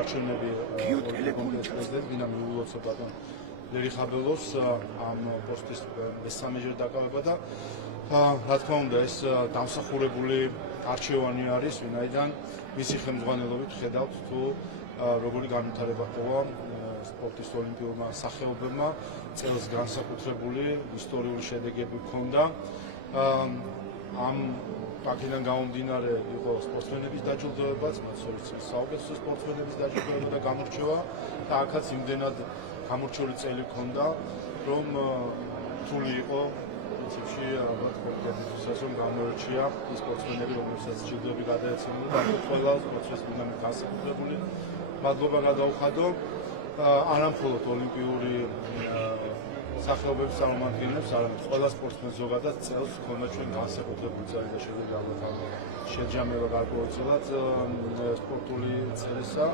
არჩევნები კონგრესის პრეზიდენტ დინამი ულოცებადან ლერი ხაბელოს ამ პოსტის მესამეჯერ დაკავება და რა თქმა უნდა ეს დამსახურებული არჩევანი არის, ვინაიდან მისი ხელმძღვანელობით ხედავთ თუ როგორი განვითარება ჰპოვა სპორტის ოლიმპიურმა სახეობებმა, წელს განსაკუთრებული ისტორიული შედეგები ჰქონდა. ამ აქედან გამომდინარე იყო სპორტსმენების დაჯილდოებაც, მათ შორის საუკეთესო სპორტსმენების დაჯილდოება და გამორჩევა და აქაც იმდენად გამორჩეული წელი ჰქონდა, რომ რთული იყო პრინციპში ალბათ კონკრეტულად რომ გამოერჩია ის სპორტსმენები, რომლებსაც ჯილდოები გადაეცემოდა და ყველა სპორტსმენს უნდა განსაკუთრებული მადლობა გადაუხადო არა მხოლოდ ოლიმპიური სახეობების წარმომადგენლებს, არამედ ყველა სპორტსმენს ზოგადად წელს ჰქონდა ჩვენ განსაკუთრებული წელი და შეგვიძლია ალბათ შეჯამება გარკვეულწილად სპორტული წელისა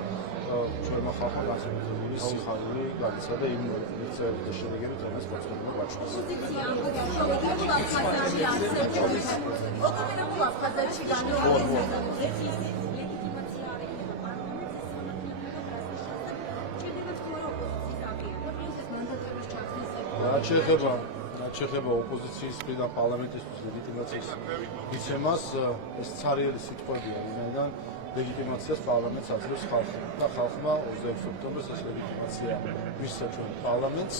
ჩვენმა ხალხმა განსაკუთრებული სიხარული განიცადა იმ წელს და შედეგებით რომელიც სპორტსმენებმა გაჩვენეს. რაც შეეხება ოპოზიციის მხრიდან პარლამენტისთვის ლეგიტიმაციის მიცემას, ეს ცარიელი სიტყვებია, ვინაიდან ლეგიტიმაციას პარლამენტს აძლევს ხალხი და ხალხმა 26 ოქტომბერს ეს ლეგიტიმაცია მისცა ჩვენ პარლამენტს,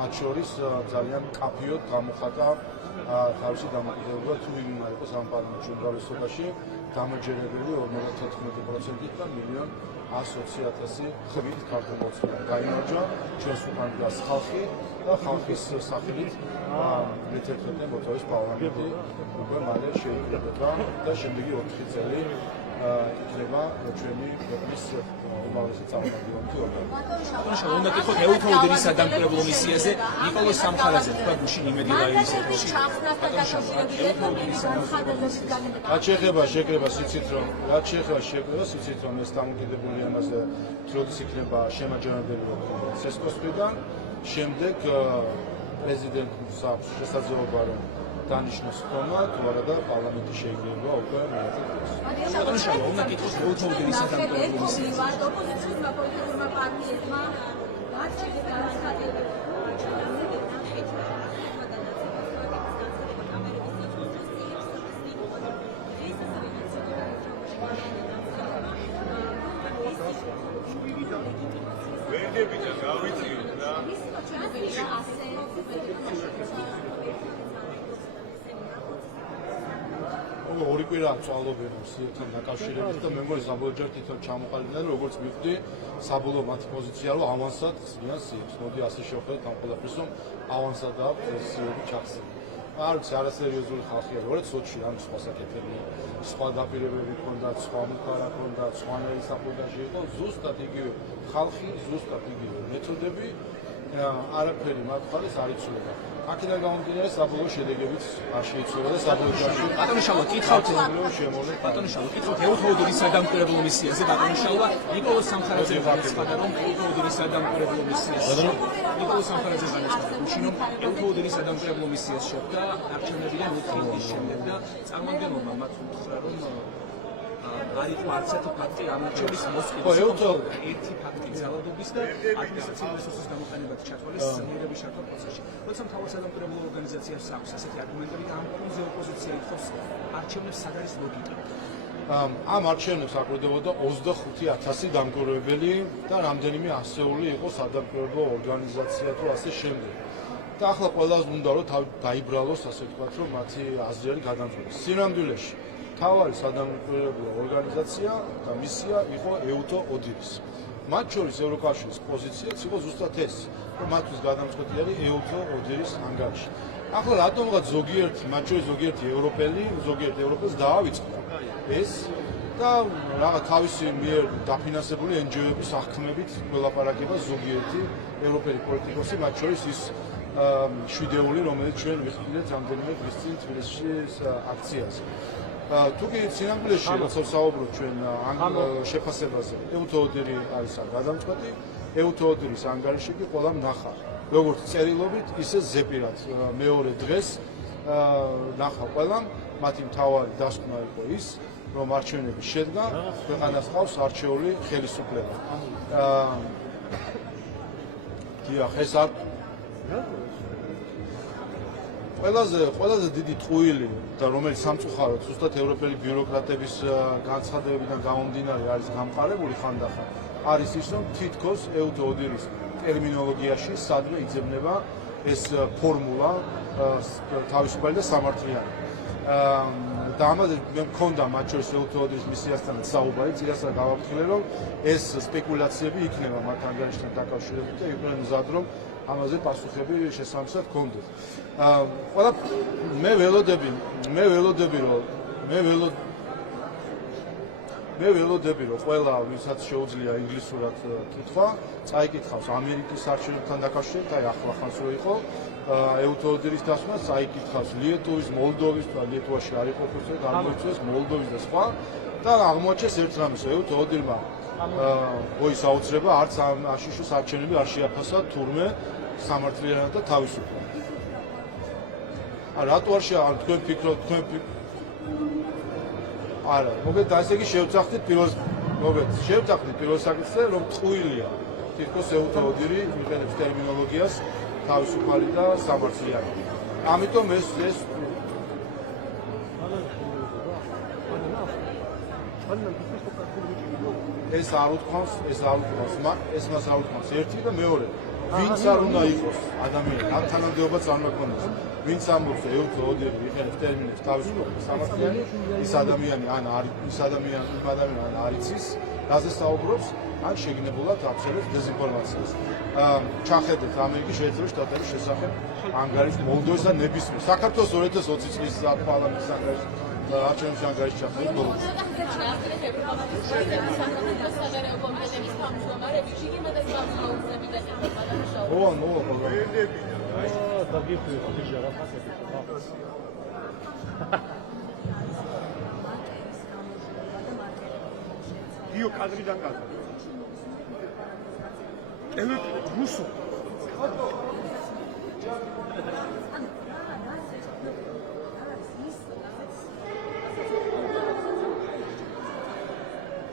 მათ შორის ძალიან კაფიოდ გამოხატა თავისი დამოკიდებულება თუ იმ უნდა იყოს ამ პარლამენტში უმრავლესობაში დამაჯერებელი 54% და 1,120,000 ხვით ქართულ მოცემულს გაიმარჯვა ჩვენს უკან დგას ხალხი და ხალხის სახელით მე-11 მოწვევის პარლამენტი უკვე მალე შეიკრიბება და შემდეგი 4 წელი იქნება ჩვენი ქვეყნის უმაღლესი წარმომადგენელი ორგანო. ბატონო, უნდა გითხოთ ეუთოუდერის სადამკვირვებლო მისიაზე ნიკოლოზ სამხარაძე თქვა გუშინ იმედი ლაივის ეთერში. რაც შეეხება შეკრება სიცით რომ ეს დამოკიდებული ამაზე როდის იქნება შემაჯამებელი სესკოს მხრიდან, შემდეგ პრეზიდენტს აქვს შესაძლებლობა რომ დანიშნოს ხომა, თუ არა და პარლამენტი შეიკრიბება უკვე მე-11 ბატონო, უნდა გითხოთ ეუთოუდერის სადამკვირვებლო მისიაზე. ოპოზიციურმა პოლიტიკურმა პარტიებმა არჩევნების განცხადება ვერდებითა გავიწიოთ რა. ორი კვირა წვალობენ სიეთთან დაკავშირებით და მე მგონი საბოლოოდ თვითონ ჩამოყალიბდნენ როგორც მივხვდი საბოლოო მათი პოზიცია რომ ავანსად ზიანს სიებს. მოდი ასე შევხედოთ ამ ყველაფერს რომ ავანსად აქვს სიები ჩახსნილი. არც არასერიოზული ხალხია, როგორც სოჩი ამ სხვა საკითხები, სხვა დაპირებები ჰქონდათ, სხვა მუხარა ჰქონდათ, სხვანაირი საფუძველი იყო, ზუსტად იგივე ხალხი, ზუსტად იგივე მეთოდები, არაფერი მათ ხალხს არ იცვლება. აქედან გამომდინარე საბოლოო შედეგებიც არ შეიცვალა და საბოლოო ბატონო შალვა კითხავთ ეუთოუდერის სადამკვირვებლო მისიაზე ბატონო შალვა ნიკოლოზ სამხარაძე განაცხადა რომ ეუთოუდერის სადამკვირვებლო მისიაზე ნიკოლოზ სამხარაძე განაცხადა გუშინ რომ ეუთოუდერის სადამკვირვებლო მისიას შეხვდა არჩევნებიდან 4 დღის შემდეგ და წარმომადგენლობა მათ უთხრა რომ არ იყო არც ერთი ფაქტი ამერჩევის მოსყიდვის ერთი ფაქტი ძალადობის და ადმინისტრაციული რესურსის გამოყენებად ჩათვალეს მიერების შარტო პროცესში. როცა მთავარ სადამკვირვებლო ორგანიზაციას აქვს ასეთი არგუმენტები და ამ ფონზე ოპოზიცია ითხოვს არჩევნებს სად არის ლოგიკა? ამ არჩევნებს აკვირდებოდა 25,000 დამკვირვებელი და რამდენიმე ასეული იყო სადამკვირვებლო ორგანიზაცია თუ ასე შემდეგ. და ახლა ყველას უნდა რომ დაიბრალოს ასე ვთქვათ რომ მათი აზრი გადამწყვეტოს. სინამდვილეში თავარი სადამკვირვებლო ორგანიზაცია და მისია იყო ეუთო-ოდირის. მათ შორის ევროკავშირის პოზიციაც იყო ზუსტად ეს, რომ მათთვის გადამწყვეტი არის ეუთო-ოდირის ანგარიში. ახლა რატომღაც მათ შორის ზოგიერთი ევროპელს დაავიწყდა ეს და რაღაც თავისი მიერ დაფინანსებული NGO-ების აღქმებით მოლაპარაკება ზოგიერთი ევროპელი პოლიტიკოსი, მათ შორის ის შვიდეული, რომელიც ჩვენ ვიხილეთ რამდენიმე დღის წინ თბილისის აქციაზე. თუ კი სინამდვილეში როცა საუბრობთ ჩვენ ამ შეფასებაზე, ეუთო-ოდირი არის გადამწყვეტი, ეუთო-ოდირის ანგარიში კი ყველამ ნახა, როგორც წერილობით, ისე ზეპირად მეორე დღეს ნახა ყველამ, მათი მთავარი დასკვნა იყო ის, რომ არჩევნები შედგა, ქვეყანას ყავს არჩეული ხელისუფლება. დიახ, ეს არ ყველაზე დიდი ტყუილი და რომელიც სამწუხაროდ ზუსტად ევროპელი ბიუროკრატების განცხადებებიდან გამომდინარე არის გამყარებული ხანდახან, არის ის, რომ თითქოს ეუთოოდირის ტერმინოლოგიაში სადმე იძებნება ეს ფორმულა თავისუფალი და სამართლიანი. და ამაზე მე მქონდა მათ შორის ეუთოოდირის მისიასთან საუბარი, წინასწარ გავაფრთხილე, რომ ეს სპეკულაციები იქნება მათ ანგარიშთან დაკავშირებით და იყვნენ მზად, რომ ამაზე პასუხები შესაბამისად გქონდეთ. მე ველოდები, რომ ყველა ვისაც შეუძლია ინგლისურად კითხვა, წაიკითხავს ამერიკის არჩევნებთან დაკავშირებით, აი ახლახანს რო იყო ეუთოოდირის დასმა, წაიკითხავს ლიტვის, მოლდოვის, ლიტვაში არ იყო ფუძე, გამოიწვიეს მოლდოვის და სხვა და აღმოაჩენს ერთ რამეს, ეუთოოდირმა ოის აუცილებლობა არც ამ აშშ-ის არჩევნები არ შეაფასა თურმე სამართლიანად და თავისუფლად. რატო არ შეა თქვენ ფიქრობთ არა, მოგეთ ასე იგი შევწახდით პირველ საკითხზე, რომ ტყუილია თითქოს ეუთოოდირი იყენებს ტერმინოლოგიას თავისუფალი და სამართლიანი. ამიტომ ეს არ უთქვამს, ეს მას არ უთქვამს ერთი და მეორე. ვინც არ უნდა იყოს ადამიანი, ამ თანამდებობაც არ უნდა ქონდეს. ვინც ამბობს ეუთოოდირი იყენებს ტერმინებს თავისუფალი და სამართლიანი, ის ადამიანი ან არ იცის, რაზე საუბრობს, ან შეგნებულად აბსოლუტ დეზინფორმაციას. ჩახედეთ ამერიკის შეერთებული შტატების შესახებ ანგარიშს მოლდოვის და ნებისმიერ საქართველოს 2020 წლის პარლამენტის ანგარიშს არჩევნების ანგარიშს ჩახედეთ ბოლოს. Io cadrიდან კადრი. რუსო.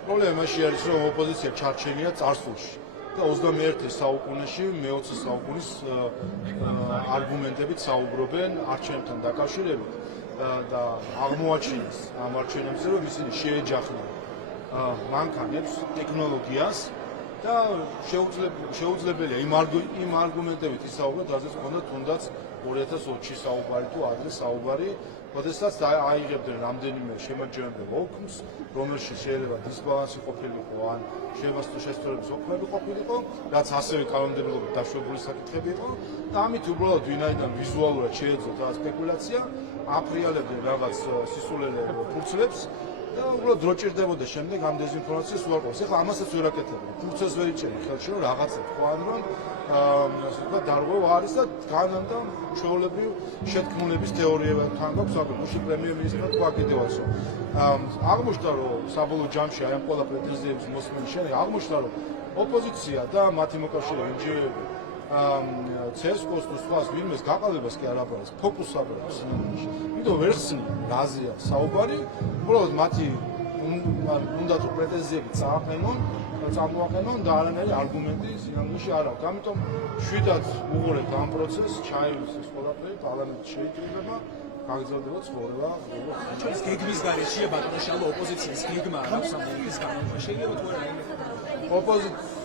პრობლემა მაშინ არის, რომ ოპოზიცია ჩარჩენია წარსულში და 21 საუკუნეში მე-20 საუკუნის არგუმენტებით საუბრობენ არჩევნებთან დაკავშირებით და აღმოაჩინეს ამ არჩევნებზე, რომ ისინი შეეჯახნენ მანქანებს, ტექნოლოგიას და შეუძლებელია იმ არგუმენტებით ისაუბროთ, რაზეც ჰქონდა თუნდაც 2020-ში საუბარი თუ ადრე საუბარი, როდესაც აიღებდნენ რამდენიმე შემაჯამებელ ოლქს, რომელშიც შეიძლება დისბალანსი ყოფილიყო, ან შეიძლება შესწორების ოლქები ყოფილიყო, რაც ასევე კანონმდებლობით დაშვებული საკითხები იყო და ამით უბრალოდ ვინაიდან ვიზუალურად შეეძლოთ რა სპეკულაცია, აფრიალებდნენ რაღაც სისულელე ფურცლებს და უბრალოდ დრო ჭირდებოდა შემდეგ ამ დეზინფორმაციას უარყოფას. ეხლა ამასაც ვერ აკეთებენ. ფურცელს ვერ იჭერენ ხელში, რომ რაღაცა თქვან, რომ ასე ვთქვათ, დარღვევა არის და განან და ჩვეულებრივ შეთქმულების თეორიებთან გვაქვს საქმე. მუშინ პრემიერ-მინისტრმა თქვა კიდევაც, რომ აღმოჩნდა, რომ საბოლოო ჯამში აი ამ ყველა პრეტენზიების მოსმენის შემდეგ აღმოჩნდა, რომ ოპოზიცია და მათი მოკავშირეები ინჟინერები CSGO-ს თუ სხვას ვინმეს გაყალებას კი არ აბარეს, ფოკუსს აბარეს სინამდვილეში. იმიტომ ვერ ხსნიან რაზეა საუბარი, უბრალოდ მათი უნდათ რომ პრეტენზიები წამოაყენონ და არანაირი არგუმენტი სინამდვილეში არ აქვს. ამიტომ შვიდად უყურებთ ამ პროცესს, ჩაივლის ეს ყველაფერი, პარლამენტი შეიკრიბება, გაგრძელდება ცხოვრება. ჩვენს გეგმის გარეშეა ბატონო შალო ოპოზიციის გეგმა აქვს ამ მომენტის განმავლობაში. შეიძლება თუ არა ოპოზიცია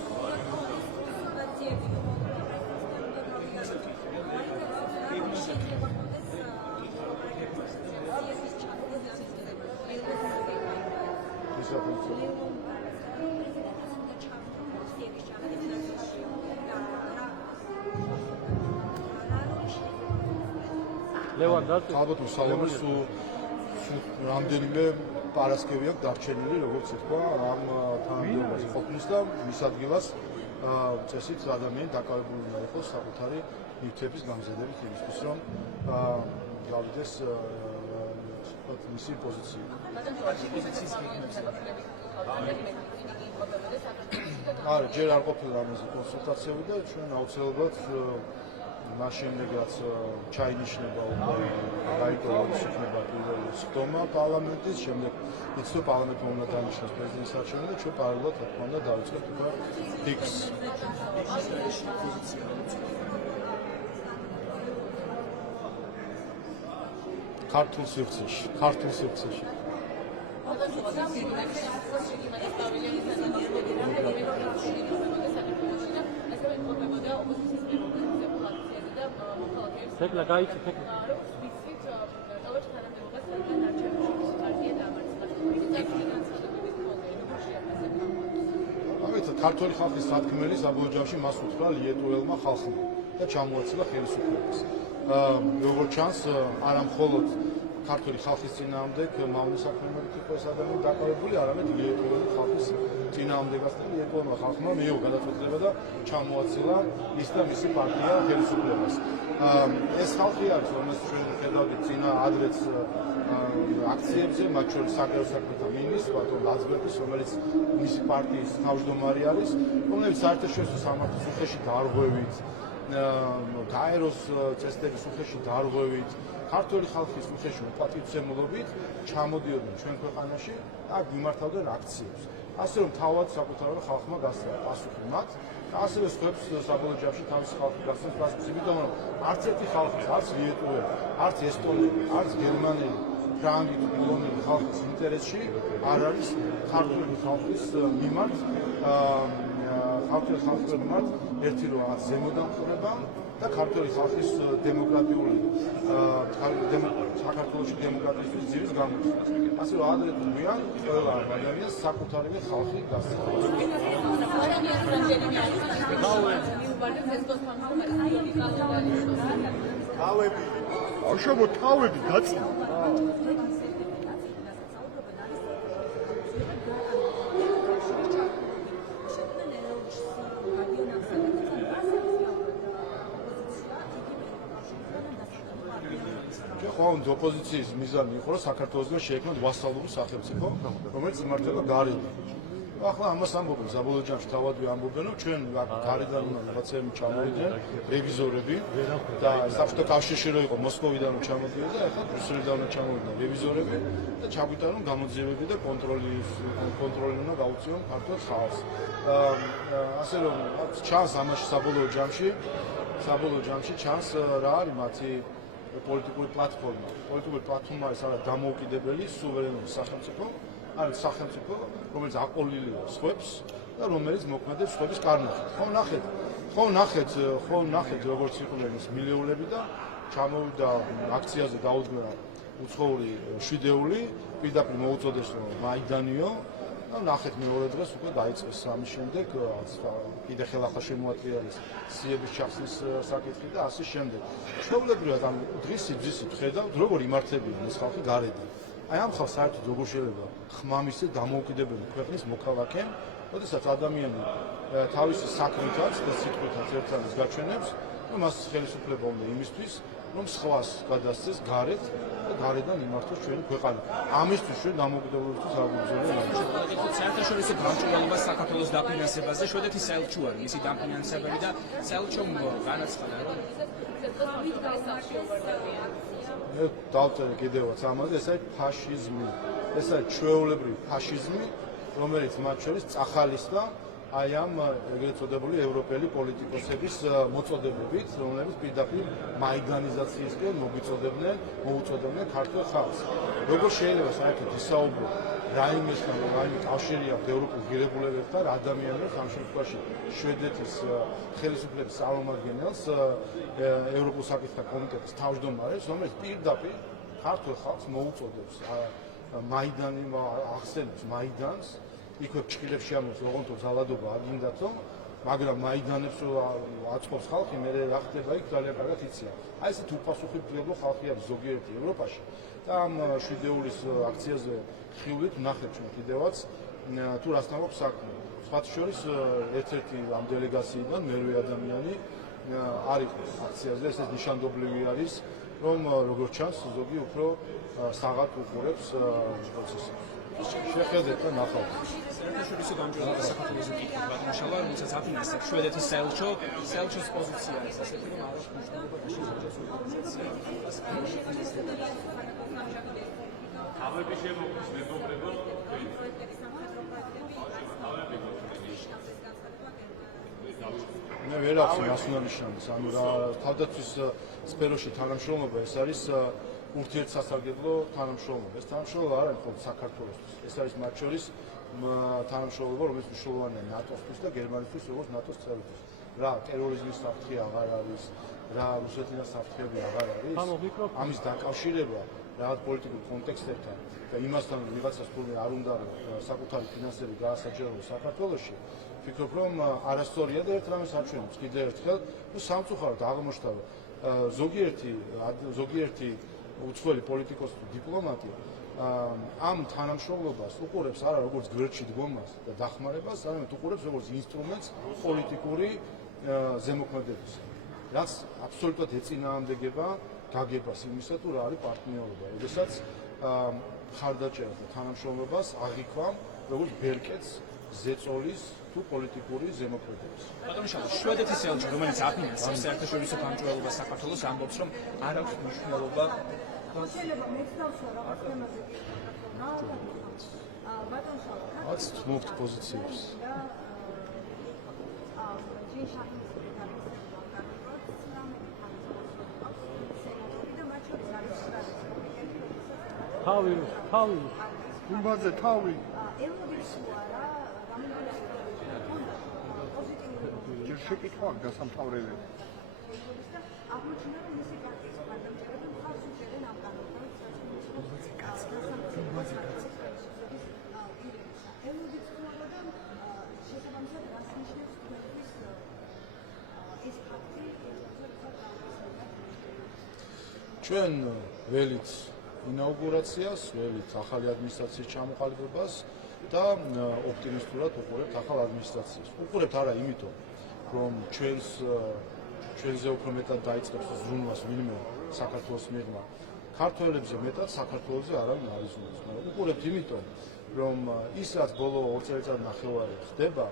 ალბათ უსალომის რამდენიმე პარასკევი აქვს დარჩენილი, როგორც ითქვა, ამ თანამდებობაზე ყოფნის და მის ადგილას წესით ადამიანი დაკავებული უნდა იყოს საკუთარი ნივთების გამზადებით იმისთვის, რომ გავიდეს მისი პოზიცია. არა, ჯერ არ ყოფილა ამაზე კონსულტაციები და ჩვენ აუცილებლად მას შემდეგაც ჩაინიშნება გაიგონოს იქნება პირველი სხდომა პარლამენტის, შემდეგ იცი თუ პარლამენტმა უნდა დანიშნოს პრეზიდენტის არჩევანი და ჩვენ პარალელურად რა თქმა უნდა დავიწყებთ უკვე ფიქს. ქართულ სივრცეში. თეკლა გაიცი თეკლა ქართული ხალხის სათქმელი საბოლოო ჯამში მას უთხრა ლიეტუველმა ხალხმა და ჩამოაცილა ხელისუფლებას. როგორც ჩანს, არა მხოლოდ ქართული ხალხის წინააღმდეგ მავნე საქმეებით იყო ეს ადამიანი დაკავებული, არამედ ლიეტუველი ხალხის წინააღმდეგაც და ლიეტუველმა ხალხმა მიიღო გადაწყვეტილება და ჩამოაცილა ის და მისი პარტია ხელისუფლებას. ეს ხალხი არის, რომელსაც ჩვენ ხედავთ წინა ადრეც აქციებზე, მათ შორის საგარეო საქმეთა მინისტრს, ბატონ ლაძბერგის, რომელიც მისი პარტიის თავმჯდომარე არის, რომელიც საერთაშორისო სამართლის უხეში დარღვევით, გაეროს წესდების უხეში დარღვევით, ქართული ხალხის უხეში უპატივცემულობით ჩამოდიოდნენ ჩვენ ქვეყანაში და მიმართავდნენ აქციებს. ასე რომ თავად საკუთარ ხალხმა გასცა პასუხი მათ და ასევე სხვებს საბოლოო ჯამში თავისი ხალხი გასცეს პასუხს, იმიტომ რომ არც ერთი ხალხი, არც ლიეტუველი, არც ესტონელი, არც გერმანელი, ფრანგი თუ პოლონელი ხალხის ინტერესში არ არის ქართული ხალხის მიმართ ქართული ხალხის მიმართ ერთი რომ არის ზემოდამყრება და ქართული ხალხის დემოკრატიული საქართველოში დემოკრატიის ძირის გამოცდა. ასე რომ ადრე თუ გვიან ყველა ადამიანს საკუთარი ხალხი გასცა. ბავშვებო, თავები დაწნა. ხო, ოპოზიციის მიზანი იყო, რომ საქართველოსგან შეექმნათ ვასალური სახელმწიფო, რომელიც იმართება გარედან. ახლა ამას ამბობენ, საბოლოო ჯამში თავადვე ამბობენ, რომ ჩვენ გარედან უნდა რაღაცები ჩამოვიდნენ, რევიზორები და საბჭოთა კავშირში რო იყო მოსკოვიდან რომ ჩამოდიოდა, ახლა ბრიუსელიდან უნდა ჩამოვიდნენ რევიზორები და ჩაგვიტანონ გამოძიებები და კონტროლი უნდა გაუწიონ ქართულ ხალხს. ასე რომ ჩანს ამაში საბოლოო ჯამში ჩანს რა არის მათი პოლიტიკური პლატფორმა. პოლიტიკური პლატფორმა არის არა დამოუკიდებელი სუვერენული სახელმწიფო, არის სახელმწიფო, რომელიც აყოლილია სხვებს და რომელიც მოქმედებს სხვების კარნახით. ხო ნახეთ როგორც იყვნენ ის მილიონები და ჩამოვიდა აქციაზე დაუდგა უცხოური შვიდეული, პირდაპირ მოუწოდეს რომ მაიდანიო და ნახეთ მეორე დღეს უკვე დაიწყეს ამის შემდეგ კიდე ხელახლა შემოატრიალეს სიების ჩახსნის საკითხი და ასე შემდეგ. ჩვეულებრივად ამ დღის სიძვისით ხედავთ როგორ იმართებიან ეს ხალხი გარედან. აი ამ ხალხს საერთოდ როგორ შეიძლება ხმამისზე დამოუკიდებელი ქვეყნის მოქალაქე, როდესაც ადამიანი თავისი საქმითაც და სიტყვითაც ერთმანეთს გაჩვენებს, რომ მას ხელისუფლება უნდა იმისთვის, რომ სხვას გადასცეს გარეთ და გარედან იმართოს ჩვენი ქვეყანა. ამისთვის ჩვენ დამოუკიდებლობისთვის აგვიბრძოლებთ. საერთაშორისო გამჭვირვალება საქართველოს დაფინანსებაზე, შვედეთის საელჩო არის მისი დაფინანსებელი და საელჩომ განაცხადა, რომ მე დავწერე კიდევაც ამაზე, ეს არის ფაშიზმი. ეს არის ჩვეულებრივი ფაშიზმი, რომელიც მათ შორის წახალისდა აი ამ ეგრეთ წოდებული ევროპელი პოლიტიკოსების მოწოდებებით, რომლებიც პირდაპირ მაიდანიზაციისკენ მოუწოდებდნენ ქართულ ხალხს. როგორ შეიძლება საერთოდ ისაუბრო რაიმესთან, რაიმე კავშირი აქვს ევროპულ ღირებულებებთან, ადამიანებს ამ შემთხვევაში შვედეთის ხელისუფლების წარმომადგენელს, ევროპულ საკითხთა კომიტეტის თავმჯდომარეს, რომელიც პირდაპირ ქართულ ხალხს მოუწოდებს მაიდანი ახსენებს მაიდანს, იქვე ჭყილებს შეამოს, ოღონდ ძალადობა არ გინდათო, მაგრამ მაიდანებს აწყობს ხალხი, მე რა ხდება იქ ძალიან კარგად იციან. აი ესეთ უპასუხებლო ხალხი არის ზოგიერთი ევროპაში და ამ შვიდეულის აქციაზე ხილვით ნახეთ ჩვენ კიდევაც თუ რასთან გვაქვს საქმე. სხვათა შორის ერთ-ერთი ამ დელეგაციიდან მერვე ადამიანი არ იყო აქციაზე, ეს ნიშანდობლივი არის, რომ როგორც ჩანს ზოგი უფრო საღად უყურებს პროცესს. შეხედეთ და ნახავთ. საერთაშორისო გამჭვირვალება საქართველოს უკითხავ ბატონშალა როდესაც აფინანსებს შვედეთის სელჩოს პოზიცია არის ასეთი, რომ არ აქვს მნიშვნელობა რა შეჯეროს ორგანიზაცია. თავები შემოგვდის მეგობრებო, მე ვერ აქვს მასუნანიშნავს, ანუ რა თავდაცვის სფეროში თანამშრომლობა ეს არის ურთიერთსასარგებლო თანამშრომლობა. ეს თანამშრომლობა არ არის მხოლოდ საქართველოსთვის. ეს არის მათ შორის თანამშრომლობა, რომელიც მნიშვნელოვანია ნატოსთვის და გერმანისთვის, როგორც ნატოს წევრისთვის. რა ტერორიზმის საფრთხე აღარ არის, რა რუსეთიდან საფრთხეები აღარ არის. ამის დაკავშირება რაღაც პოლიტიკურ კონტექსტებთან და იმასთან, რომ ვიღაცას თურმე არ უნდა საკუთარი ფინანსები გაასაჯაროს საქართველოში, ვფიქრობ, რომ არასწორია და ერთ რამეს აჩვენებს კიდევ ერთხელ, რომ სამწუხაროდ აღმოჩნდა, ზოგიერთი უცხოელი პოლიტიკოსი თუ დიპლომატი ამ თანამშრომლობას უყურებს არა როგორც გვერდში დგომას და დახმარებას, არამედ უყურებს როგორც ინსტრუმენტს პოლიტიკური ზემოქმედების, რაც აბსოლუტურად ეწინააღმდეგება გაგებას იმისა, თუ რა არის პარტნიორობა, როდესაც ხარდაჭერას და თანამშრომლობას აღიქვამ როგორც ბერკეტს ზეწოლის თუ პოლიტიკური ზემოქმედების. ბატონო შალო, შვედეთის ელჩი, რომელიც აფინანსებს საერთაშორისო გამჭვირვალობას საქართველოს, ამბობს, რომ არ აქვს მნიშვნელობა. შეიძლება მეც დავშვა რაღაც თემაზე ბატონ შალო, რაც თმობთ პოზიციებს. თავი გუმბაძე თავი ჯერ შეკითხვა გასამთავრებელი ჩვენ ველით ინაუგურაციას, ველით ახალი ადმინისტრაციის ჩამოყალიბებას და ოპტიმისტურად უყურებთ ახალ ადმინისტრაციას. უყურებთ არა იმიტომ, რომ ჩვენზე უფრო მეტად დაიწყებს ზრუნვას ვინმე საქართველოს მიღმა. ქართველებზე მეტად საქართველოზე არავინ არ იზრუნავს. მაგრამ უყურებთ იმიტომ, რომ ის რაც ბოლო 2 წელიწად-ნახევარი ხდება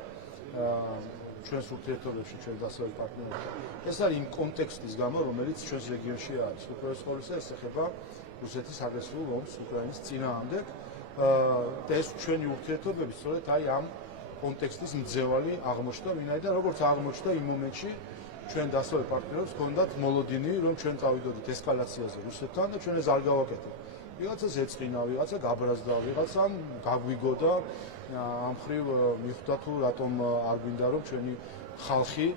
ჩვენს ურთიერთობებში, ჩვენ დასავლეთ პარტნიორებთან. ეს არის იმ კონტექსტის გამო, რომელიც ჩვენს რეგიონში არის. უპირველეს ყოვლისა ეს ეხება რუსეთის აგრესიულ ომს უკრაინის წინააღმდეგ და ეს ჩვენი ურთიერთობები სწორედ აი ამ კონტექსტის მძევალი აღმოჩნდა, ვინაიდან როგორც აღმოჩნდა იმ მომენტში ჩვენ დასავლეთ პარტნიორებს ჰქონდათ მოლოდინი, რომ ჩვენ წავიდოდით ესკალაციაზე რუსეთთან და ჩვენ ეს არ გავაკეთებთ. ვიღაცას ეწყინა, ვიღაცა გაბრაზდა, ვიღაცამ გაგვიგო და ამ ხრივ მიხვდა თუ რატომ არ გვინდა რომ ჩვენი ხალხი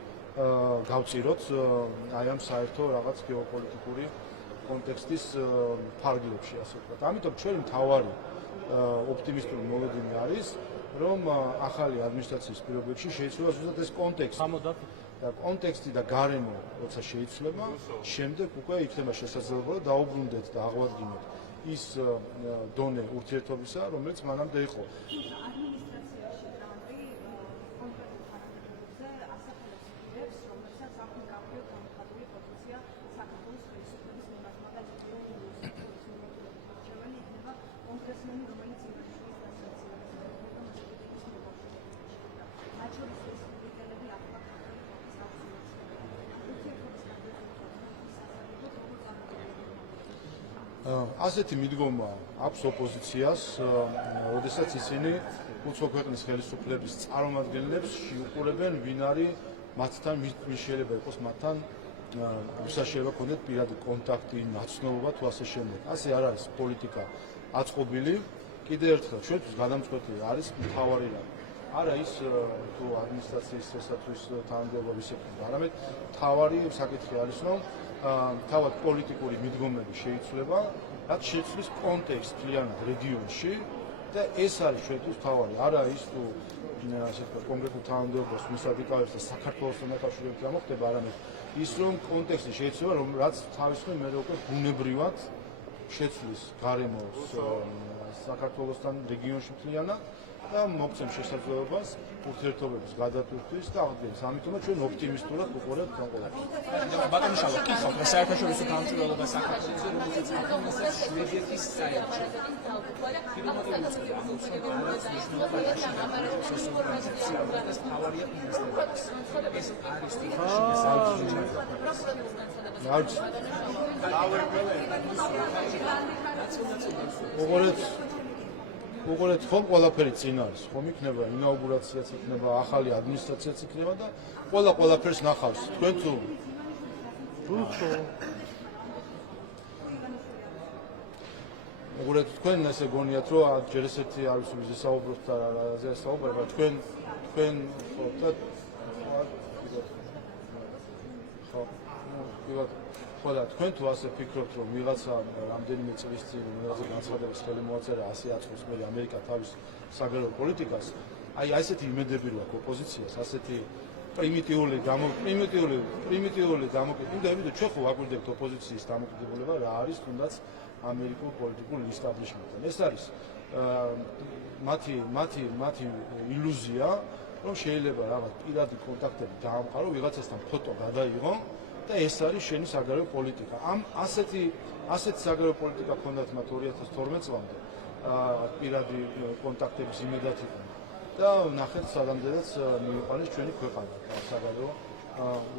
გავწიროთ აი ამ საერთო რაღაც გეოპოლიტიკური კონტექსტის ფარგლებში, ასე ვთქვათ. ამიტომ ჩვენი მთავარი ოპტიმისტური მოლოდინი არის, რომ ახალი ადმინისტრაციის პირობებში შეიცვალა ზუსტად ეს კონტექსტი. და კონტექსტი და გარემო, როცა შეიცვლება, შემდეგ უკვე იქნება შესაძლებელი დაუბრუნდეთ და აღვადგინოთ ის დონე ურთიერთობისა, რომელიც მანამდე იყო. ადმინისტრაციაში ტრამპი კონკრეტულ თანამდებობებზე ასახელებს პირებს, რომელსაც აქვს გამგეო განხილული პოზიცია საქართველოს ხელისუფლების მიმართ, მაგრამ ჩვენი იქნება კონგრესმენი, რომელიც იმაშვილის ასოციაციების პრეზიდენტის მებრძოლი. მათ შორის რესპუბლიკელები ახლა ასეთი მიდგომა აქვს ოპოზიციას, როდესაც ისინი უცხო ქვეყნის ხელისუფლების წარმომადგენლებს შეუყურებენ, ვინ არის მათთან, ვის შეიძლება იყოს მათთან უსაშლელობა ქონდეთ პირადი კონტაქტი, ნაცნობობა თუ ასე შემდეგ. ასე არ არის პოლიტიკა აწყობილი. კიდევ ერთხელ ჩვენთვის გადამწყვეტი არის მთავარი რამ. არა ის თუ ადმინისტრაციის ესათვის თანამდებობა ვის ექნება, არამედ მთავარი საკითხი არის, რომ თავად პოლიტიკური მიდგომები შეიცვლება, რაც შეცვლის კონტექსტს მთლიანად რეგიონში და ეს არის ჩვენთვის მთავარი. არა ის თუ ასე ვთქვათ კონკრეტულ თანამდებობას ვისაც იკავებს და საქართველოსთან დაკავშირებით რა მოხდება, არამედ ის რომ კონტექსტი შეიცვლება, რომ რაც თავისუფლად მე უკვე ბუნებრივად შეცვლის გარემოს საქართველოსთან რეგიონში მთლიანად და მოგცემს შესაძლებლობას ურთიერთობების გადატვირთვის და აღდგენას. ამიტომაც ჩვენ ოპტიმისტურად ვუყურებთ ამ ყველაფერს. ბატონო შალვა, კითხავთ რა საერთაშორისო გამჭვირვალობა საქართველოს რომელზეც აფრონსებს შვედეთის საერთო. უყურეთ ხომ ყველაფერი წინ არის, ხომ იქნება ინაუგურაციაც იქნება, ახალი ადმინისტრაციაც იქნება და ყველაფერს ნახავს. თქვენ თუ უყურეთ თქვენ ესე გონიათ რომ ჯერ ესეთი არის ვიზა საუბრობთ და რაზე საუბრობთ თქვენ და თქვენ თუ ასე ფიქრობთ რომ ვიღაცა რამდენიმე წლის წინ ვიღაცა განცხადებას ხელი მოაწერა 100 აწმყოს მერე ამერიკა თავის საგარეო პოლიტიკას აი ესეთი იმედები რო აქვს ოპოზიციას ასეთი პრიმიტიული დამოკიდებულება ჩვენ ხო ვაკვირდებთ ოპოზიციის დამოკიდებულება რა არის თუნდაც ამერიკულ პოლიტიკურ ისტაბლიშმენტთან ეს არის მათი ილუზია რომ შეიძლება რაღაც პირადი კონტაქტები დაამყარო ვიღაცასთან ფოტო გადაიღო და ეს არის შენი საგარეო პოლიტიკა. ამ ასეთი საგარეო პოლიტიკა ქონდათ მათ 2012 წლამდე პირადი კონტაქტების იმედად იყო და ნახეთ საგამდენაც მიიყვანეს ჩვენი ქვეყანა საგარეო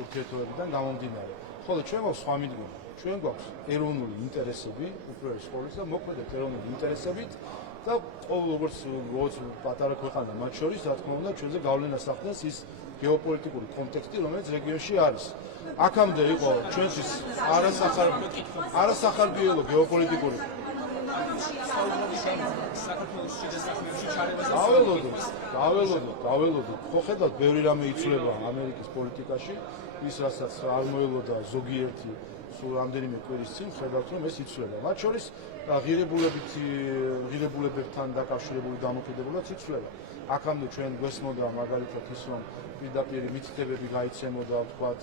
ურთიერთობებიდან გამომდინარე. ხოლო ჩვენ გვაქვს სხვა მიდგომა. ჩვენ გვაქვს ეროვნული ინტერესები, უპირველეს ყოვლისა და მოქმედებს ეროვნული ინტერესებით და როგორც პატარა ქვეყანა მათ შორის რა თქმა უნდა ჩვენზე გავლენას ახდენს ის გეოპოლიტიკური კონტექსტი, რომელიც რეგიონში არის. აქამდე იყო ჩვენთვის არასახარბიელო გეოპოლიტიკური გაველოდოთ. ხო ხედავთ, ბევრი რამე იცვლება ამერიკის პოლიტიკაში, ის რასაც არ მოელოდა ზოგიერთი სულ რამდენიმე კვირის წინ, ხედავთ რომ ეს იცვლება. მათ შორის ღირებულებებთან დაკავშირებული დამოკიდებულება იცვლება. აქამდე ჩვენ გვესმოდა მაგალითად ის რომ პირდაპირ მითითებები გაიცემოდა ვთქვათ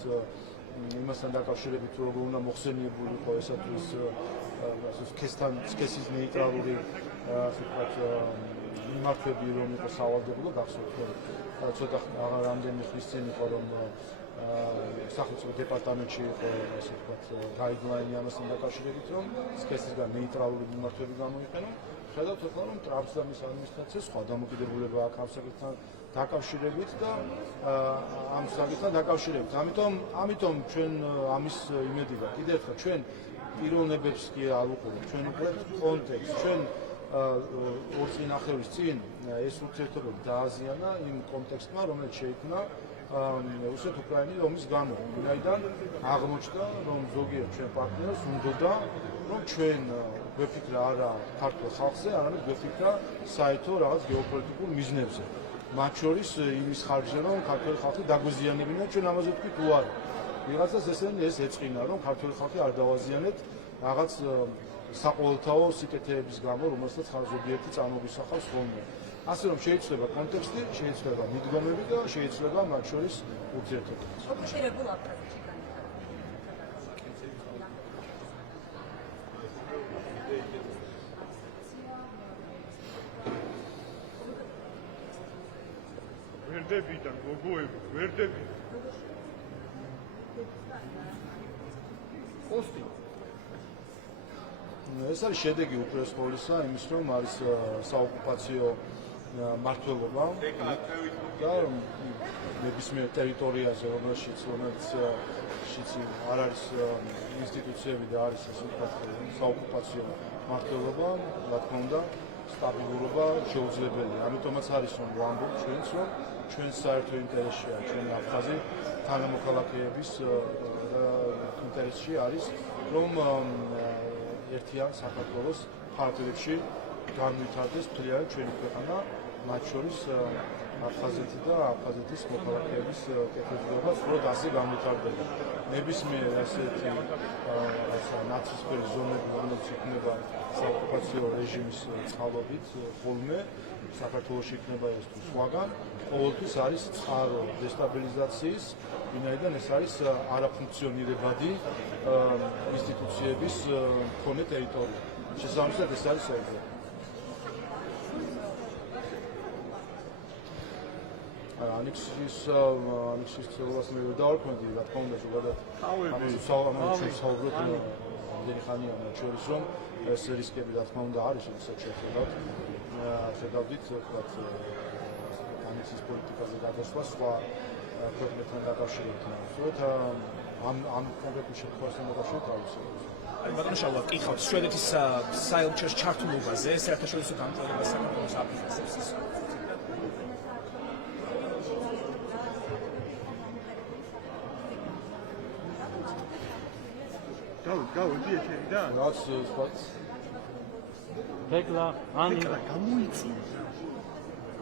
იმასთან დაკავშირებით რომ უნდა მოხსენიებული იყო ესა თუ ის სქესის ნეიტრალური ასე ვთქვათ მიმართვები რომ იყო სავალდებულო გახსოვთ ცოტა რამდენიმე ხნის წინ იყო რომ სახელმწიფო დეპარტამენტში იყო ასე ვთქვათ გაიდლაინი ამასთან დაკავშირებით რომ სქესისგან ნეიტრალური მიმართვები გამოიყენო ხედავთ ახლა რომ ტრამპს და მის ადმინისტრაციას სხვა დამოკიდებულება აქვს ამ საკითხთან დაკავშირებით და ამ საკითხთან დაკავშირებით. ამიტომ ჩვენ ამის იმედი გაქვს. კიდევ ერთხელ ჩვენ პიროვნებებს კი არ ვუყურებთ, ჩვენ ვუყურებთ კონტექსტს. ჩვენ ორ წინახევრის წინ ეს ურთიერთობები დააზიანა იმ კონტექსტმა, რომელიც შეიქმნა რუსეთ-უკრაინის ომის გამო. ვინაიდან აღმოჩნდა, რომ ზოგიერთ ჩვენ პარტნიორს უნდოდა, რომ ჩვენ გვეფიქრა არა ქართულ ხალხზე, არამედ გვეფიქრა საერთო რაღაც გეოპოლიტიკურ მიზნებზე. მათ შორის იმის ხარჯზე, რომ ქართული ხალხი დაგვიზიანებინა, ჩვენ ამაზე თქვით უარი. ვიღაცას ეს ეწყინა, რომ ქართული ხალხი არ დავაზიანეთ რაღაც საყოველთაო სიკეთეების გამო, რომელსაც ზოგიერთი წარმოგისახავს ხოლმე. ასე რომ შეიძლება კონტექსტი, შეიძლება მიდგომები და შეიძლება მათ შორის ურთიერთობა. ფოქუსირებულ აპროჩი ვერდებიდან გოგოები, ვერდები. პოსტი. ეს არის შედეგი უპირველეს ყოვლისა იმის, რომ არის საოკუპაციო მმართველობა და ნებისმიერ ტერიტორიაზე, რომელშიც არ არის ინსტიტუციები და არის ასე ვთქვათ საოკუპაციო მმართველობა, რა თქმა უნდა, სტაბილურობა შეუძლებელია. ამიტომაც არის რომ ვამბობ ჩვენს რომ ჩვენს საერთო ინტერესშია ჩვენი აფხაზი თანამოქალაქეების ინტერესში არის რომ ერთიან საქართველოს ფარგლებში განვითარდეს მთლიანი ჩვენი ქვეყანა, მათ შორის აფხაზეთი და აფხაზეთის მოქალაქეების კეთილდღეობა სწორედ ასე განვითარდება. ნებისმიერ ასეთი ნაცისტური ზონები, რომელიც იქნება საოკუპაციო რეჟიმის წყალობით ხოლმე, საქართველოში იქნება ეს თუ სხვაგან, ყოველთვის არის წყარო დესტაბილიზაციის, ვინაიდან ეს არის არაფუნქციონირებადი ინსტიტუციების მქონე ტერიტორია. შესაბამისად ეს არის საერთო. ანექსის ცდილობას მე ვერ დავარქმევდი, რა თქმა უნდა, ზოგადად ამაზე საუბრობთ რამდენი ხანია მათ შორის, რომ ეს რისკები რა თქმა უნდა არის, როდესაც ხედავდით ვთქვათ ანექსის პოლიტიკაზე გადასვლა სხვა ქვეყნებთან დაკავშირებით. სწორედ ამ კონკრეტულ შემთხვევასთან დაკავშირებით ავისებთ. ბატონო შალვა, კითხავთ შვედეთის საელჩოს ჩართულობაზე, საერთაშორისო გამჭვირვალობას საქართველოს აფინანსებს ის. გავიდი ექერიდან? რაც ვთქვათ Pekla, Ani, გამოიწია.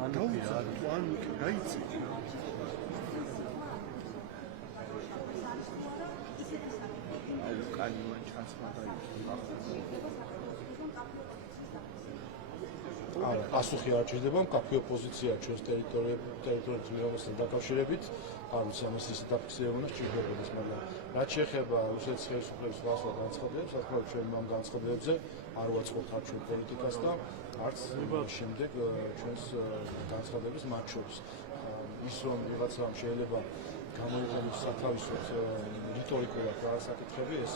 Ani, ანუ გაიცი. კალივან ჩანსმადა არა, პასუხი არ ჭირდება, მკაფიო პოზიცია ჩვენს ტერიტორიებს მიღებასთან დაკავშირებით. არ ვიცი, ამას ისე დაფიქსირებულა სჭირდებოდეს, მაგრამ რაც შეეხება რუსეთის ხელისუფლების ვასალ განცხადებებს, რა თქმა უნდა, ჩვენ ამ განცხადებებზე არ ვაწყობთ არც ჩვენ პოლიტიკას და არც შემდეგ ჩვენს განცხადებას მათ შორის. ის რომ ვიღაცამ შეიძლება გამოიყენოს სათავისოდ რიტორიკულად რაღაცაკითხები, ეს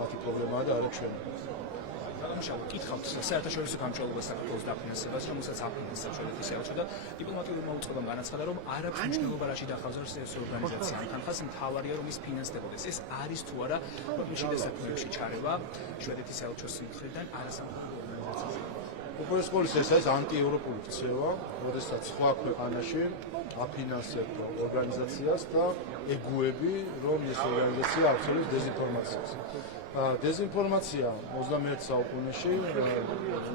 მათი პრობლემაა და არა ჩვენი. მუშაობ კითხავთ საერთაშორისო გამჭვირვალობას საქართველოს დაფინანსებას, რომელსაც აფინანსებს შვედეთის საელჩო და დიპლომატიურმა უწყებამ განაცხადა, რომ არ აქვს მნიშვნელობა რაში დახავზავს ეს ორგანიზაცია. ამ თანხას მთავარია რომ ის ფინანსდებოდეს. ეს არის თუ არა მშვიდ საქმეებში ჩარევა შვედეთის საელჩოს მხრიდან არასამთავრობო ორგანიზაციაზე. უპირველეს ყოვლისა ეს არის ანტიევროპული ქცევა, როდესაც სხვა ქვეყანაში აფინანსებთ ორგანიზაციას და ეგუები, რომ ეს ორგანიზაცია აბსოლუტურად დეზინფორმაციას. დეზინფორმაცია 21 საუკუნეში